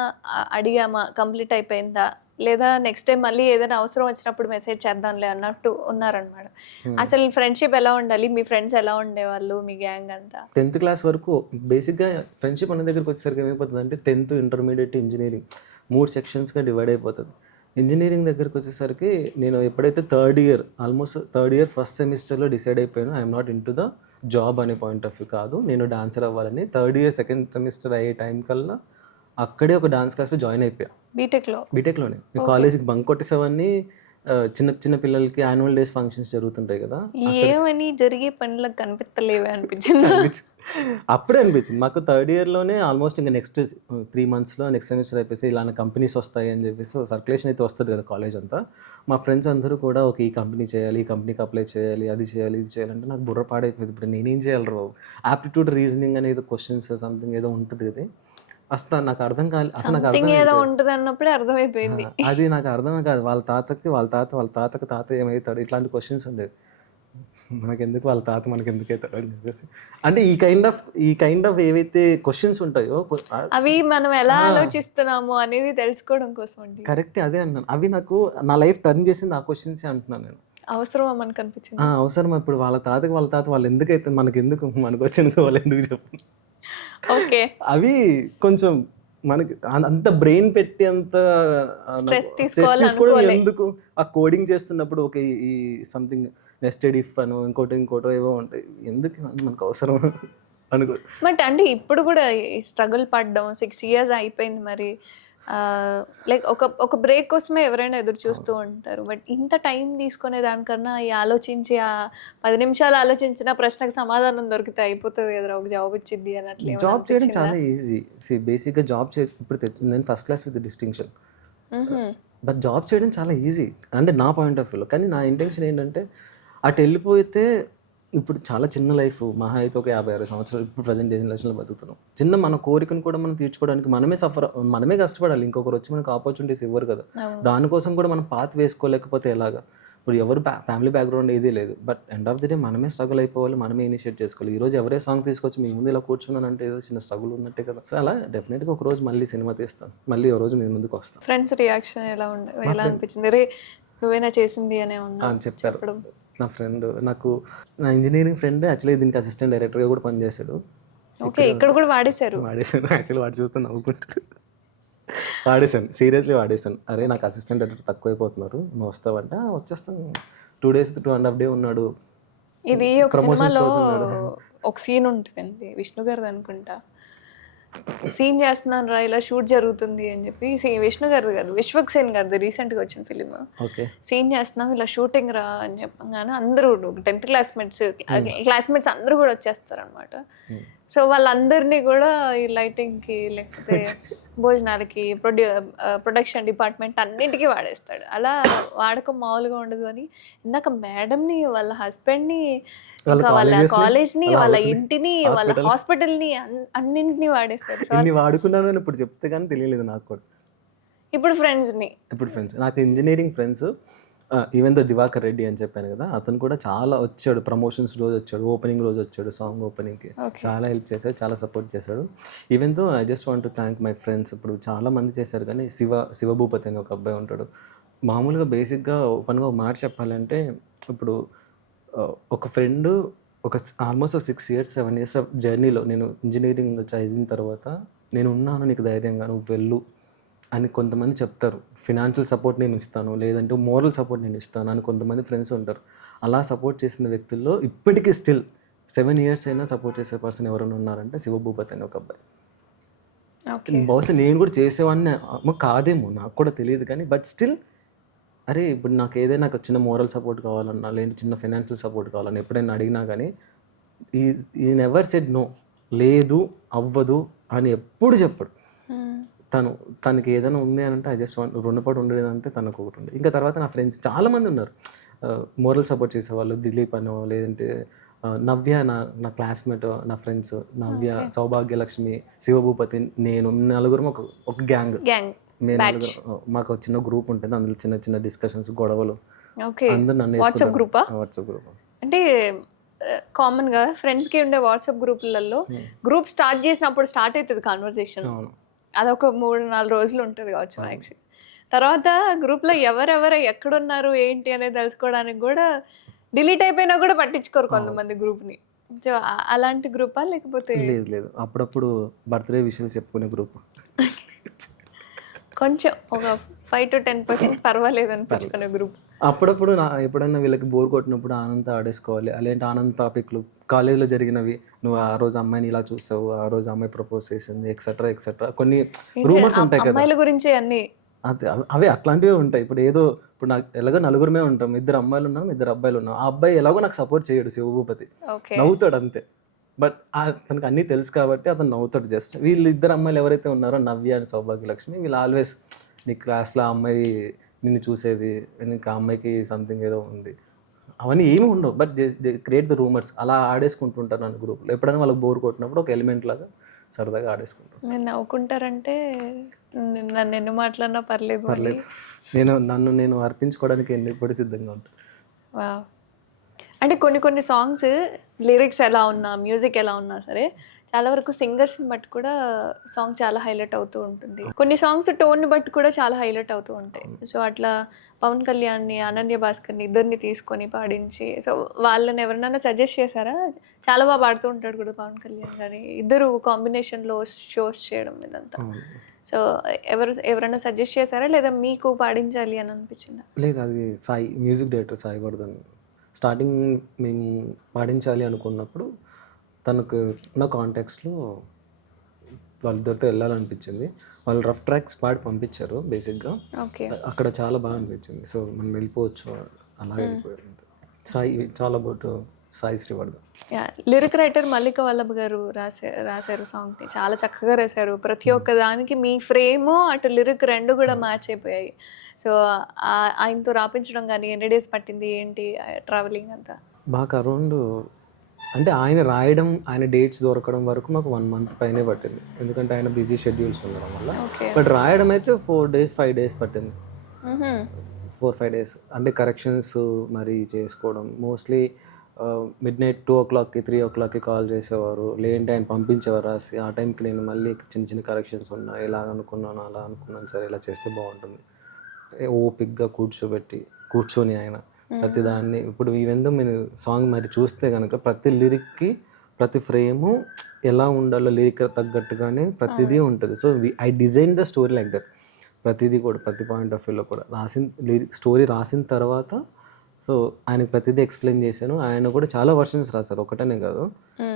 అడిగామా కంప్లీట్ అయిపోయిందా, లేదా నెక్స్ట్ టైం మళ్ళీ ఏదైనా అవసరం వచ్చినప్పుడు మెసేజ్ చేద్దాంలే అన్నట్టు ఉన్నారనమాట. అసలు ఫ్రెండ్షిప్ ఎలా ఉండాలి? మీ ఫ్రెండ్స్ ఎలా ఉండేవాళ్ళు, మీ గ్యాంగ్ అంతా? 10th క్లాస్ వరకు బేసిక్గా ఫ్రెండ్షిప్ అనే దగ్గరికి వచ్చేసరికి ఏమైపోతుంది అంటే 10th, ఇంటర్మీడియట్, ఇంజనీరింగ్ 3 sectionsగా డివైడ్ అయిపోతుంది. ఇంజనీరింగ్ దగ్గరికి వచ్చేసరికి నేను ఎప్పుడైతే ఆల్మోస్ట్ థర్డ్ ఇయర్ ఫస్ట్ సెమిస్టర్లో డిసైడ్ అయిపోయాను, I'm not in to the job అనే పాయింట్ ఆఫ్ వ్యూ కాదు, నేను డాన్సర్ అవ్వాలని. థర్డ్ ఇయర్ సెకండ్ సెమిస్టర్ అయ్యే టైం కల్లా అక్కడే ఒక డాన్స్ క్లాస్లో జాయిన్ అయిపోయా. బీటెక్లోనే కాలేజ్కి బంక్ కొట్టేసేవన్నీ. చిన్న పిల్లలకి యాన్యువల్ డేస్ ఫంక్షన్స్ జరుగుతుంటాయి కదా, ఏమని జరిగే పనులకు కనిపించలేవే అనిపించింది. అప్పుడే అనిపించింది మాకు థర్డ్ ఇయర్లోనే. ఆల్మోస్ట్ ఇంకా నెక్స్ట్ 3 monthsలో నెక్స్ట్ సెమిస్టర్ అయిపోయి ఇలా కంపెనీస్ వస్తాయి అని చెప్పేసి సర్క్యులేషన్ అయితే వస్తుంది కదా కాలేజ్ అంతా. మా ఫ్రెండ్స్ అందరూ కూడా ఒక ఈ కంపెనీ చేయాలి, ఈ కంపెనీకి అప్లై చేయాలి, అది చేయాలి, ఇది చేయాలంటే నాకు బుర్ర పాడైపోయింది. ఇప్పుడు నేనేం చేయాలి బాబు, ఆప్టిట్యూడ్ రీజనింగ్ అనేది క్వశ్చన్స్ సంథింగ్ ఏదో ఉంటుంది కదా, అసలు నాకు అర్థం కాదు. అసలు నాకు అర్థమైపోయింది అది నాకు అర్థమే కాదు. వాళ్ళ తాతకి తాత ఏమవుతాడు, ఇట్లాంటి క్వశ్చన్స్ ఉండేవి. మనకెందుకు వాళ్ళ తాత మనకెందుకు అవుతాడు అని చెప్పేసి. అంటే ఈ కైండ్ ఆఫ్ ఏవైతే క్వశ్చన్స్ ఉంటాయో అవి మనం ఎలా ఆలోచిస్తున్నాము అనేది తెలుసుకోవడం కోసం అండి. కరెక్ట్, అదే అన్నాను. అవి నాకు నా లైఫ్ టర్న్ చేసింది ఆ క్వశ్చన్సే అంటున్నాను నేను. అవసరమా మనకు అనిపించింది. అవసరం. ఇప్పుడు వాళ్ళ తాత వాళ్ళు ఎందుకు అయితే మనకెందుకు, మనకు వచ్చిన వాళ్ళు ఎందుకు చెప్పు. ఓకే, అవి కొంచెం మనకి అంత బ్రెయిన్ పెట్టి అంత స్ట్రెస్ తీసుకోవడం ఎందుకు. ఆ కోడింగ్ చేస్తున్నప్పుడు ఒక ఈ సంథింగ్ నెస్టెడ్ ఇఫ్ అనో ఇంకోటో ఏవో ఉంటాయి, ఎందుకు మనకు అవసరం అనుకో. బట్ అంటే ఇప్పుడు కూడా స్ట్రగుల్ పడ్డం 6 years అయిపోయింది, మరి లైక్ ఒక బ్రేక్ కోసమే ఎవరైనా ఎదురు చూస్తూ ఉంటారు. బట్ ఇంత టైం తీసుకునే దానికన్నా ఈ ఆలోచించి 10 నిమిషాలు ఆలోచించిన ప్రశ్నకు సమాధానం దొరికితే అయిపోతది కదరా! ఒక జాబ్ వచ్చిద్ది అని అట్లా ఏమైనా జాబ్ చేయడం అనిపించిందా? చాలా ఈజీ. బేసిక్‌గా జాబ్ ఇప్పుడు నేను ఫస్ట్ క్లాస్ విత్ డిస్టింక్షన్. హుహు. బట్ జాబ్ చేయడం చాలా ఈజీ. అంటే నా పాయింట్ ఆఫ్ వ్యూలో. కానీ నా ఇంటెన్షన్ ఏంటంటే అటెళ్ళిపోతే ఇప్పుడు చాలా చిన్న లైఫ్. మహా అయితే ఒక 50, 60 సంవత్సరాలు ఇప్పుడు ప్రెజెంట్ జనరేషన్‌లో బతుకుతున్నాం. మన కోరికను కూడా మనం తీర్చుకోవడానికి మనమే కష్టపడాలి. ఇంకొకరు వచ్చి మనకు ఆపర్చునిటీస్ ఇవ్వరు కదా! అవును. దానికోసం కూడా మనం పాత్ వేసుకోలేకపోతే ఎలాగా? ఇప్పుడు ఎవరు ఫ్యామిలీ బ్యాక్‌గ్రౌండ్ ఏదీ లేదు. But end of the day మనమే స్ట్రగుల్ అయిపోవాలి. మనమే ఇనిషియేట్ చేసుకోవాలి. ఈరోజు ఎవరే సాంగ్ తీసుకొచ్చి మీ ముందు ఇలా కూర్చున్నానంటే ఏదో చిన్న స్ట్రగుల్ ఉన్నట్టే కదా! సో, అలా డెఫినెట్‌గా ఒక రోజు మళ్ళీ సినిమా తీస్తాను. మళ్ళీ ఓ రోజు మీ ముందుకు వస్తాను. ఫ్రెండ్స్ రియాక్షన్ ఎలా అనిపించింది? "రే నువ్వేనా చేసింది" అనే ఉందా అని చెప్పారు. చెప్పడం? నా ఫ్రెండ్ నా ఇంజినీరింగ్ ఫ్రెండ్ యాక్చువల్లీ దీనికి అసిస్టెంట్ డైరెక్టర్‌గా కూడా పనిచేశాడు. ఓకే. ఇక్కడ కూడా వాడేశారు. వాడేశాను. యాక్చువల్లీ వాడు చూస్తే నవ్వుకుంటాడు. వాడేశాను. సీరియస్లీ వాడేశాను. అరే నాకు అసిస్టెంట్ డైరెక్టర్ తక్కువైపోతున్నారు. నువ్వు వస్తావంటే వచ్చేస్తాను. 2 days 2.5 day ఉన్నాడు. ఇది ఒక సినిమాలో ఒక సీన్ ఉంటుందండి. విష్ణు గారిది అనుకుంటా. సీన్ చేస్తున్నాను రా ఇలా షూట్ జరుగుతుంది అని చెప్పి విష్ణు గారిది కాదు విశ్వక్ సేన్ గారిది రీసెంట్గా వచ్చిన ఫిలిం. ఓకే. సీన్ చేస్తున్నాం ఇలా షూటింగ్ రా అని చెప్పగానే అందరూ 10th క్లాస్మేట్స్ అందరూ కూడా వచ్చేస్తారు అనమాట. సో వాళ్ళందరినీ కూడా ఈ లైటింగ్కి లేకపోతే భోజనాలకి ప్రొడక్షన్ డిపార్ట్మెంట్ అన్నింటికీ వాడేస్తాడు. అలా వాడకం మామూలుగా ఉండదు అని ఇందాక మేడంని వాళ్ళ హస్బెండ్ని ఇంకా వాళ్ళ కాలేజ్ని వాళ్ళ ఇంటిని వాళ్ళ హాస్పిటల్ని అన్నింటినీ వాడేస్తారు. సో ఇన్ని వాడుకున్నాను అని ఇప్పుడు చెప్తే కానీ తెలియలేదు నాకు కూడా. ఇప్పుడు ఫ్రెండ్స్ని నాకు engineering friends even though Diwakar Reddy అని చెప్పాను కదా, అతను కూడా చాలా వచ్చాడు. ప్రమోషన్స్ రోజు వచ్చాడు, ఓపెనింగ్ రోజు వచ్చాడు, సాంగ్ ఓపెనింగ్కి చాలా హెల్ప్ చేశాడు, చాలా సపోర్ట్ చేశాడు. Even though I just want to thank my friends. ఇప్పుడు చాలా మంది చేశారు కానీ శివభూపతి అని ఒక అబ్బాయి ఉంటాడు. మామూలుగా బేసిక్గా ఓపెన్గా ఒక మాట చెప్పాలంటే ఇప్పుడు ఒక ఫ్రెండ్ ఆల్మోస్ట్ 6 years 7 years జర్నీలో నేను ఇంజనీరింగ్ చదివిన తర్వాత నేను ఉన్నాను నీకు ధైర్యంగా నువ్వు వెళ్ళు అని కొంతమంది చెప్తారు. ఫినాన్షియల్ సపోర్ట్ నేను ఇస్తాను, లేదంటే మోరల్ సపోర్ట్ నేను ఇస్తాను అని కొంతమంది ఫ్రెండ్స్ ఉంటారు. అలా సపోర్ట్ చేసిన వ్యక్తుల్లో ఇప్పటికీ స్టిల్ 7 years అయినా సపోర్ట్ చేసే పర్సన్ ఎవరైనా ఉన్నారంటే శివభూపతి అని ఒక అబ్బాయి. బహుశా నేను కూడా చేసేవాడిని కాదేమో, నాకు కూడా తెలియదు కానీ బట్ స్టిల్ అరే ఇప్పుడు నాకు ఏదైనా నాకు చిన్న మోరల్ సపోర్ట్ కావాలన్నా లేదంటే చిన్న ఫైనాన్షియల్ సపోర్ట్ కావాలన్నా ఎప్పుడైనా అడిగినా కానీ ఈ నెవర్ సెడ్ నో, లేదు అవ్వదు అని ఎప్పుడు చెప్పడు. తనకి ఏదైనా ఉంది అని అంటే ఐ జస్ట్ వాంట్ రుణపడి ఉండేదంటే తనకు ఒకటి ఉంది. ఇంకా తర్వాత నా ఫ్రెండ్స్ చాలామంది ఉన్నారు మోరల్ సపోర్ట్ చేసేవాళ్ళు. దిలీప్ అనో లేదంటే నవ్య నా క్లాస్మేట్, నా ఫ్రెండ్స్ నవ్య, సౌభాగ్యలక్ష్మి, శివభూపతి, నేను నలుగురం ఒక గ్యాంగ్. మేము మాకు చిన్న గ్రూప్ ఉంటుంది, అందులో చిన్న చిన్న డిస్కషన్స్ గొడవలు అందరూ నన్ను వాట్సాప్ గ్రూప్ అంటే కామన్ గా ఫ్రెండ్స్ కి ఉండే వాట్సాప్ గ్రూపులలో గ్రూప్ స్టార్ట్ చేసినప్పుడు స్టార్ట్ అవుతుంది కాన్వర్సేషన్. అదొక 3-4 రోజులు ఉంటుంది కావచ్చు మ్యాక్సిమం. తర్వాత గ్రూప్లో ఎవరెవరు ఎక్కడున్నారు ఏంటి అనేది తెలుసుకోవడానికి కూడా డిలీట్ అయిపోయినా కూడా పట్టించుకోరు కొంతమంది గ్రూప్ని. సో అలాంటి గ్రూపా లేకపోతే లేదు అప్పుడప్పుడు బర్త్డే విషయాలు చెప్పుకునే గ్రూప్. కొంచెం ఒక 5 to 10% పర్వాలేదు అనిపించుకునే గ్రూప్. అప్పుడప్పుడు ఎప్పుడైనా వీళ్ళకి బోర్ కొట్టినప్పుడు ఆనంద్ ఆడేసుకోవాలి, అలాంటి ఆనంద్ టాపిక్లు కాలేజీలో జరిగినవి, నువ్వు ఆ రోజు అమ్మాయిని ఇలా చూసావు, ఆ రోజు అమ్మాయి ప్రపోజ్ చేసింది ఎక్సెట్రా ఎక్సెట్రా కొన్ని రూమర్స్ ఉంటాయి కదా అమ్మాయిల గురించి అన్ని. అవి అట్లాంటివే ఉంటాయి. ఇప్పుడు నాకు ఎలాగో నలుగురమే ఉంటాం, 2 అమ్మాయిలు ఉన్నాం 2 అబ్బాయిలు ఉన్నాం. ఆ అబ్బాయి ఎలాగో నాకు సపోర్ట్ చేయడు శివభూపతి, నవ్వుతాడు అంతే. బట్ తనకు అన్నీ తెలుసు కాబట్టి అతను నవ్వుతాడు జస్ట్. వీళ్ళు 2 అమ్మాయిలు ఎవరైతే ఉన్నారో నవ్య అండ్ సౌభాగ్యలక్ష్మి, వీళ్ళు ఆల్వేస్ నీ క్లాస్లో అమ్మాయి నిన్ను చూసేది, నీకు ఆ అమ్మాయికి సంథింగ్ ఏదో ఉంది, అవన్నీ ఏమి ఉండవు. But create the rumours. అలా ఆడేసుకుంటుంటారు నన్ను గ్రూప్లో. ఎప్పుడైనా వాళ్ళకి బోర్ కొట్టినప్పుడు ఒక ఎలిమెంట్ లాగా సరదాగా ఆడేసుకుంటారు. నేను నవ్వుకుంటారంటే నన్ను ఎన్ని మాట్లాడినా పర్లేదు. నేను అర్పించుకోవడానికి ఎప్పుడు సిద్ధంగా ఉంటాను. అంటే కొన్ని సాంగ్స్ లిరిక్స్ ఎలా ఉన్నా మ్యూజిక్ ఎలా ఉన్నా సరే చాలా వరకు సింగర్స్ని బట్టి కూడా సాంగ్ చాలా హైలైట్ అవుతూ ఉంటుంది. కొన్ని సాంగ్స్ టోన్ని బట్టి కూడా చాలా హైలైట్ అవుతూ ఉంటాయి. సో అట్లా పవన్ కళ్యాణ్ని, అనన్య భాస్కర్ని ఇద్దరిని తీసుకొని పాడించి, సో వాళ్ళని ఎవరినైనా సజెస్ట్ చేశారా? చాలా బాగా పాడుతూ ఉంటాడు కూడా పవన్ కళ్యాణ్ కానీ, ఇద్దరు కాంబినేషన్లో షోస్ చేయడం ఇదంతా. సో ఎవరైనా సజెస్ట్ చేశారా లేదా మీకు పాడించాలి అని అనిపించిందా? లేదు, అది music director Sai Vardhan. Starting మేము పాడించాలి అనుకున్నప్పుడు తనకు నా కాంటాక్ట్స్లో వాళ్ళిద్దరితో వెళ్ళాలనిపించింది. వాళ్ళు రఫ్ ట్రాక్స్ పాడి పంపించారు బేసిక్గా. ఓకే. అక్కడ చాలా బాగా అనిపించింది. సో మనం వెళ్ళిపోవచ్చు అలా వెళ్ళిపోయారు. సాయి చాలా about Sai Srivardhan. Lyric writer Mallika Vallabha garu రాశారు సాంగ్ని, చాలా చక్కగా రాశారు. ప్రతి ఒక్క దానికి మీ ఫ్రేము అటు లిరిక్ రెండు కూడా మ్యాచ్ అయిపోయాయి. సో ఆయనతో రాపించడం కానీ ఎన్ని డేస్ పట్టింది, ఏంటి ట్రావెలింగ్ అంతా? మాకు అరౌండ్ అంటే ఆయన రాయడం, ఆయన డేట్స్ దొరకడం వరకు మాకు 1 month పైనే పట్టింది, ఎందుకంటే ఆయన బిజీ షెడ్యూల్స్ ఉండడం వల్ల. ఓకే. బట్ రాయడం అయితే 4 days 5 days పట్టింది. 4-5 days అంటే కరెక్షన్స్ మరి చేసుకోవడం. మోస్ట్లీ midnight 2 o'clockకి 3 o'clockకి కాల్ చేసేవారు, లేదంటే ఆయన పంపించేవారు రాసి. ఆ టైంకి నేను మళ్ళీ చిన్న చిన్న కరెక్షన్స్ ఉన్నాయి, ఇలా అనుకున్నాను అలా అనుకున్నాను, సరే ఇలా చేస్తే బాగుంటుంది, ఓపిక్గా కూర్చొని ఆయన ప్రతిదాన్ని. ఇప్పుడు ఈవెందో మీరు సాంగ్ మరి చూస్తే కనుక ప్రతి లిరిక్కి ప్రతి ఫ్రేము ఎలా ఉండాలో లిరిక్ తగ్గట్టుగానే ప్రతిదీ ఉంటుంది. So I design the story like that. ప్రతిదీ కూడా ప్రతి పాయింట్ ఆఫ్ వ్యూలో కూడా స్టోరీ రాసిన తర్వాత సో ఆయనకు ప్రతిదీ ఎక్స్ప్లెయిన్ చేశాను. ఆయన కూడా చాలా వర్షన్స్ రాశారు, ఒకటనే కాదు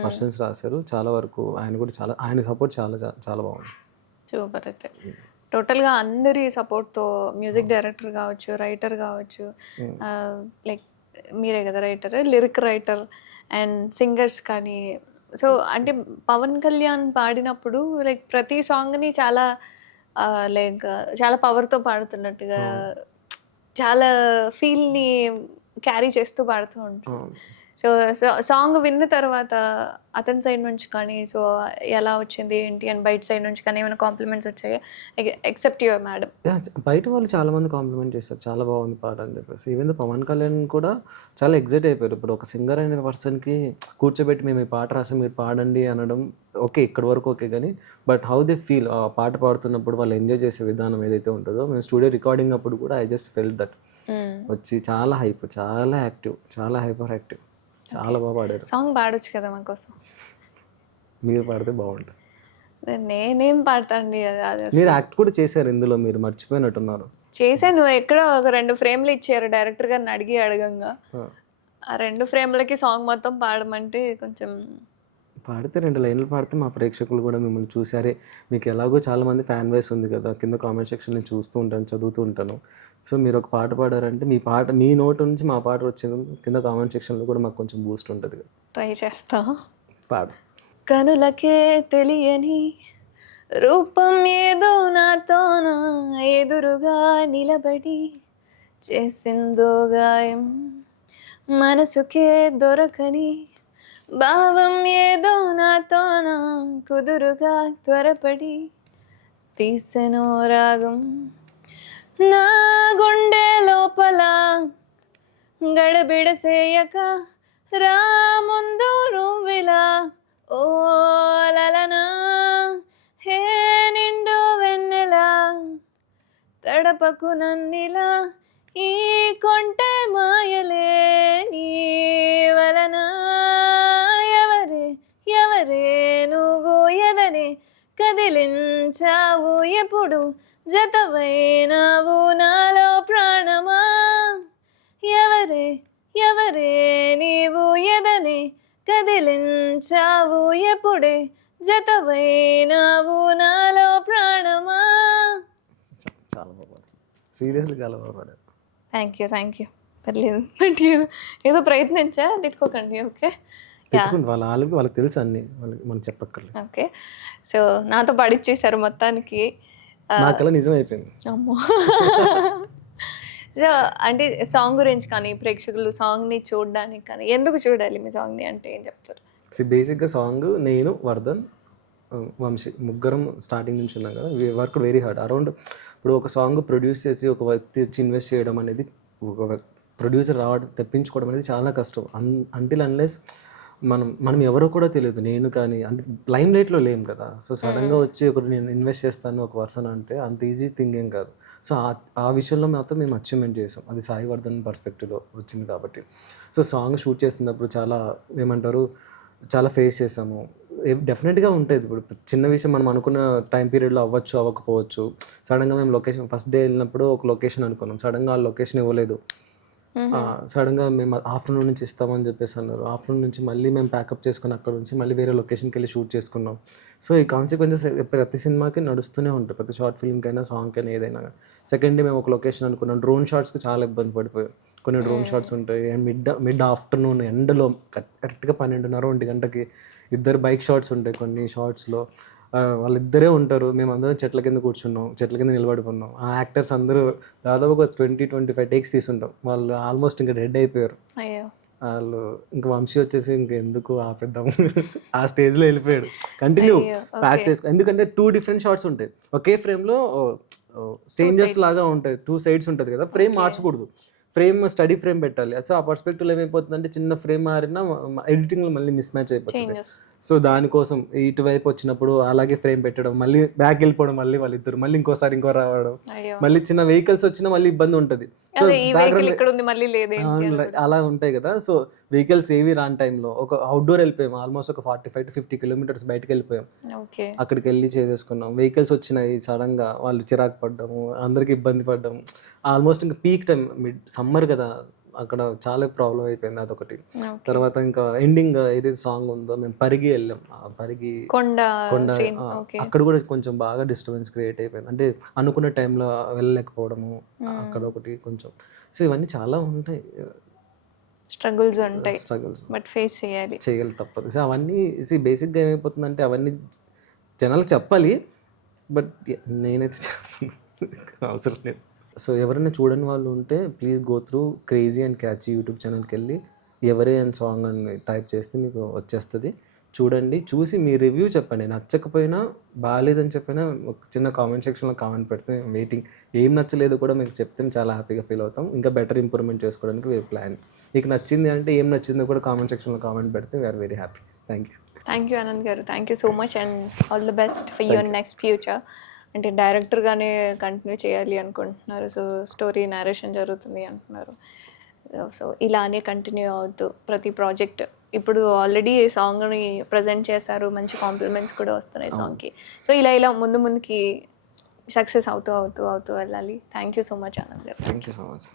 వర్షన్స్ రాశారు చాలా వరకు. ఆయన కూడా ఆయన సపోర్ట్ చాలా చాలా బాగుంది. సూపర్. అయితే టోటల్గా అందరి సపోర్ట్తో మ్యూజిక్ డైరెక్టర్ కావచ్చు, రైటర్ కావచ్చు, లైక్ మీరే కదా writer, lyric writer and singers కానీ. సో అంటే పవన్ కళ్యాణ్ పాడినప్పుడు లైక్ ప్రతి సాంగ్ని చాలా లైక్ చాలా పవర్తో పాడుతున్నట్టుగా, చాలా ఫీల్ని క్యారీ చేస్తూ పాడుతూ ఉంటాం. సో సాంగ్ విన్న తర్వాత అతని సైడ్ నుంచి కానీ సో ఎలా వచ్చింది ఏంటి అని బయట సైడ్ నుంచి కానీ ఏమైనా కాంప్లిమెంట్స్ వచ్చాయి ఎక్సెప్ట్ యువర్ మేడం? బయట వాళ్ళు చాలామంది కాంప్లిమెంట్ చేస్తారు, చాలా బాగుంది పాట అని చెప్పేసి. ఈవెన్ పవన్ కళ్యాణ్ కూడా చాలా ఎగ్జైట్ అయిపోయారు. ఇప్పుడు ఒక సింగర్ అయిన పర్సన్కి కూర్చోబెట్టి మేము ఈ పాట రాసి మీరు పాడండి అనడం ఓకే, ఇక్కడ వరకు ఓకే, కానీ బట్ హౌ దే ఫీల్ ఆ పాట పాడుతున్నప్పుడు వాళ్ళు ఎంజాయ్ చేసే విధానం ఏదైతే ఉంటుందో, మేము స్టూడియో రికార్డింగ్ అప్పుడు కూడా ఐ జస్ట్ ఫెల్ట్ దట్. వచ్చి చాలా హైప్, చాలా యాక్టివ్, చాలా హైపర్ యాక్టివ్, చాలా బాగా పాడారు. సాంగ్ పాడొచ్చు కదా మాకోసం? మీరు పాడితే బాగుంటుంది. నేనేం పాడతాండి, అది మీరు యాక్ట్ కూడా చేశారు ఇందులో, మీరు మర్చిపోయినట్టున్నారు. చేశాను. ఎక్కడో ఒక 2 ఫ్రేమ్లు ఇచ్చారు డైరెక్టర్ గారిని అడగంగా. ఆ 2 ఫ్రేమ్లకి సాంగ్ మొత్తం పాడమంటే కొంచెం పాడితే 2 లైన్లు పాడితే మా ప్రేక్షకులు కూడా మిమ్మల్ని చూసారే. మీకు ఎలాగో చాలామంది ఫ్యాన్ బేస్ ఉంది కదా, కింద కామెంట్ సెక్షన్ నేను చూస్తూ ఉంటాను, చదువుతూ ఉంటాను. సో మీరు ఒక పాట పాడారంటే మీ నోటు నుంచి మా పాట వచ్చింది కింద కామెంట్ సెక్షన్లో కూడా మాకు కొంచెం బూస్ట్ ఉంటుంది. ట్రై చేస్తా. పాడు. కనులకే తెలియని రూపం ఏదో నాతోన ఎదురుగా నిలబడి చేసిందో గాయం, మనసుకే దొరకని భావం ఏదో నాతోన కుదురుగా త్వరపడి తీసెనో రాగం, నా గుండె లోపల గడబిడసేయక రా ముందు నువ్విలా ఓ లలనా, హే నిండు వెన్నెలా తడపకు నన్నిలా, ఈ కొంటె మాయలే నీ వలన, ఎవరే నువ్వు ఎదనే కదిలించావు, ఎప్పుడు జతవైనావు నాలో ప్రాణమా, ఎవరే నీవు ఎదనే కదిలించావు, ఎప్పుడే జతవైనావు నాలో ప్రాణమా. చాలా బాగా సీరియస్లీ చాలా బాగా పాడారు. Thank you. పర్లేదు, ఏదో ప్రయత్నించా, తిట్టుకోకండి. ఓకే, వాళ్ళకి తెలుసు అన్ని, మనం చెప్పక్కర్లేదు. ఓకే. సో నాతో పాడిచ్చేసారు మొత్తానికి. నాకలా నిజం అయిపోయింది. అమ్మో. సో అంటే సాంగ్ గురించి కానీ ప్రేక్షకులు సాంగ్ని చూడడానికి కానీ ఎందుకు చూడాలి మీ సాంగ్ని అంటే ఏం చెప్తారు? బేసిక్గా సాంగ్ నేను, వర్ధన్, వంశీ ముగ్గురం స్టార్టింగ్ నుంచి ఉన్నాం కదా. Work very hard around. ఇప్పుడు ఒక సాంగ్ ప్రొడ్యూస్ చేసి ఒక వ్యక్తి వచ్చి ఇన్వెస్ట్ చేయడం అనేది, ఒక ప్రొడ్యూసర్ తెప్పించుకోవడం అనేది చాలా కష్టం. అంటిల్ అన్లెస్ మనం ఎవరో కూడా తెలియదు. నేను కానీ అంటే లైమ్ లైట్లో లేం కదా. సో సడన్గా వచ్చి ఒకరు నేను ఇన్వెస్ట్ చేస్తాను ఒక పర్సన్ అంటే అంత ఈజీ థింగ్ ఏం కాదు. సో ఆ విషయంలో మాత్రం మేము అచీవ్మెంట్ చేసాం. అది సాయి వర్ధన్ పర్స్పెక్టివ్లో వచ్చింది కాబట్టి. సో సాంగ్ షూట్ చేస్తున్నప్పుడు చాలా ఫేస్ చేసాము. డెఫినెట్గా ఉంటుంది. ఇప్పుడు చిన్న విషయం మనం అనుకున్న టైం పీరియడ్లో అవ్వకపోవచ్చు. సడన్గా మేము లొకేషన్ ఫస్ట్ డే వెళ్ళినప్పుడు ఒక లొకేషన్ అనుకున్నాం, సడన్గా ఆ లొకేషన్ ఇవ్వలేదు. సడన్గా మేము ఆఫ్టర్నూన్ నుంచి ఇస్తామని చెప్పేసి అన్నారు. ఆఫ్టర్నూన్ నుంచి మళ్ళీ మేము ప్యాకప్ చేసుకుని అక్కడ నుంచి మళ్ళీ వేరే లొకేషన్కి వెళ్ళి షూట్ చేసుకున్నాం. సో ఈ కాన్సిక్వెన్సెస్ ప్రతి సినిమాకి నడుస్తూనే ఉంటాయి, ప్రతి షార్ట్ ఫిల్మ్కైనా సాంగ్కైనా ఏదైనా. సెకండ్ డే మేము ఒక లొకేషన్ అనుకున్నాం, డ్రోన్ షాట్స్కి చాలా ఇబ్బంది పడిపోయాం. కొన్ని డ్రోన్ షాట్స్ ఉంటాయి అండ్ మిడ్ ఆఫ్టర్నూన్ ఎండలో కరెక్ట్గా 12:30 1 గంటకి ఇద్దరు బైక్ షాట్స్ ఉంటాయి కొన్ని షార్ట్స్లో. వాళ్ళిద్దరే ఉంటారు, మేము అందరం చెట్ల కింద కూర్చున్నాం, చెట్ల కింద నిలబడుకున్నాం. ఆ యాక్టర్స్ అందరూ దాదాపు ఒక 20-25 టేక్స్ తీసుంటాం. వాళ్ళు ఆల్మోస్ట్ ఇంకా డెడ్ అయిపోయారు. అయ్యో. వాళ్ళు ఇంకా వంశీ వచ్చేసి ఇంక ఎందుకు ఆపేద్దాము ఆ స్టేజ్లో వెళ్ళిపోయాడు. కంటిన్యూ ప్యాక్ చేసుకో, ఎందుకంటే 2 డిఫరెంట్ షాట్స్ ఉంటాయి ఒకే ఫ్రేమ్లో, స్ట్రేంజర్స్ లాగా ఉంటాయి, 2 సైడ్స్ ఉంటుంది కదా, ఫ్రేమ్ మార్చకూడదు, ఫ్రేమ్ స్టడీ ఫ్రేమ్ పెట్టాలి. సో ఆ పర్స్పెక్టివ్లో ఏమైపోతుందంటే చిన్న ఫ్రేమ్ మారినా ఎడిటింగ్లో మళ్ళీ మిస్ మ్యాచ్ అయిపోతుంది. సో దానికోసం ఇటువైపు వచ్చినప్పుడు అలాగే ఫ్రేమ్ పెట్టడం, మళ్ళీ బ్యాక్ వెళ్ళిపోవడం, మళ్ళీ వాళ్ళిద్దరు మళ్ళీ ఇంకోసారి ఇంకో రావడం, మళ్ళీ చిన్న వెహికల్స్ వచ్చినా మళ్ళీ ఇబ్బంది ఉంటుంది. సో అలా ఉంటాయి కదా. సో వెహికల్స్ ఏవి రాని టైంలో ఒక అవుట్డోర్ వెళ్ళిపోయాం, ఆల్మోస్ట్ ఒక 45-50 కిలోమీటర్స్ బయటకు వెళ్ళిపోయాం. అక్కడికి వెళ్ళి చేసేసుకున్నాం. వెహికల్స్ వచ్చినాయి, సడన్గా వాళ్ళు చిరాకు పడ్డాము, అందరికి ఇబ్బంది పడ్డాము. ఆల్మోస్ట్ ఇంకా పీక్ టైం, సమ్మర్ కదా, అక్కడ చాలా ప్రాబ్లం అయిపోయింది అదొకటి. తర్వాత ఇంకా ఎండింగ్ ఏదైతే సాంగ్ ఉందో మేము పరిగి వెళ్ళాం, పరిగి కొండ అక్కడ కూడా కొంచెం బాగా డిస్టర్బెన్స్ క్రియేట్ అయిపోయింది. అంటే అనుకున్న టైంలో వెళ్ళలేకపోవడము అక్కడ ఒకటి కొంచెం. సో ఇవన్నీ చాలా ఉంటాయి, స్ట్రగుల్స్ బట్ ఫేస్ చేయాలి తప్పదు. సో అవన్నీ బేసిక్గా ఏమైపోతుందంటే అవన్నీ జనాలకు చెప్పాలి, బట్ నేనైతే అవసరం లేదు. సో ఎవరైనా చూడని వాళ్ళు ఉంటే please go through crazy and catchy YouTube ఛానల్కి వెళ్ళి ఎవరే అండ్ సాంగ్ అని టైప్ చేస్తే మీకు వచ్చేస్తుంది. చూడండి, చూసి మీ రివ్యూ చెప్పండి. నచ్చకపోయినా బాగాలేదని చెప్పినా ఒక చిన్న కామెంట్ సెక్షన్లో కామెంట్ పెడితే వెయిటింగ్. ఏం నచ్చలేదు కూడా మీకు చెప్తే చాలా హ్యాపీగా ఫీల్ అవుతాం. ఇంకా బెటర్ ఇంప్రూవ్మెంట్ చేసుకోవడానికి వేరే ప్లాన్. మీకు నచ్చింది అంటే ఏం నచ్చిందో కూడా కామెంట్ సెక్షన్లో కామెంట్ పెడితే we are very happy. Thank you Anand garu, thank you so much and all the best for your next future. అంటే డైరెక్టర్గానే కంటిన్యూ చేయాలి అనుకుంటున్నారు, సో స్టోరీ నేరేషన్ జరుగుతుంది అంటున్నారు. సో ఇలానే కంటిన్యూ అవుతూ ప్రతి ప్రాజెక్ట్, ఇప్పుడు ఆల్రెడీ సాంగ్ని ప్రజెంట్ చేశారు, మంచి కాంప్లిమెంట్స్ కూడా వస్తున్నాయి సాంగ్కి. సో ఇలా ముందుకి సక్సెస్ అవుతూ వెళ్ళాలి. Thank you so much Anand garu. Thank you so much.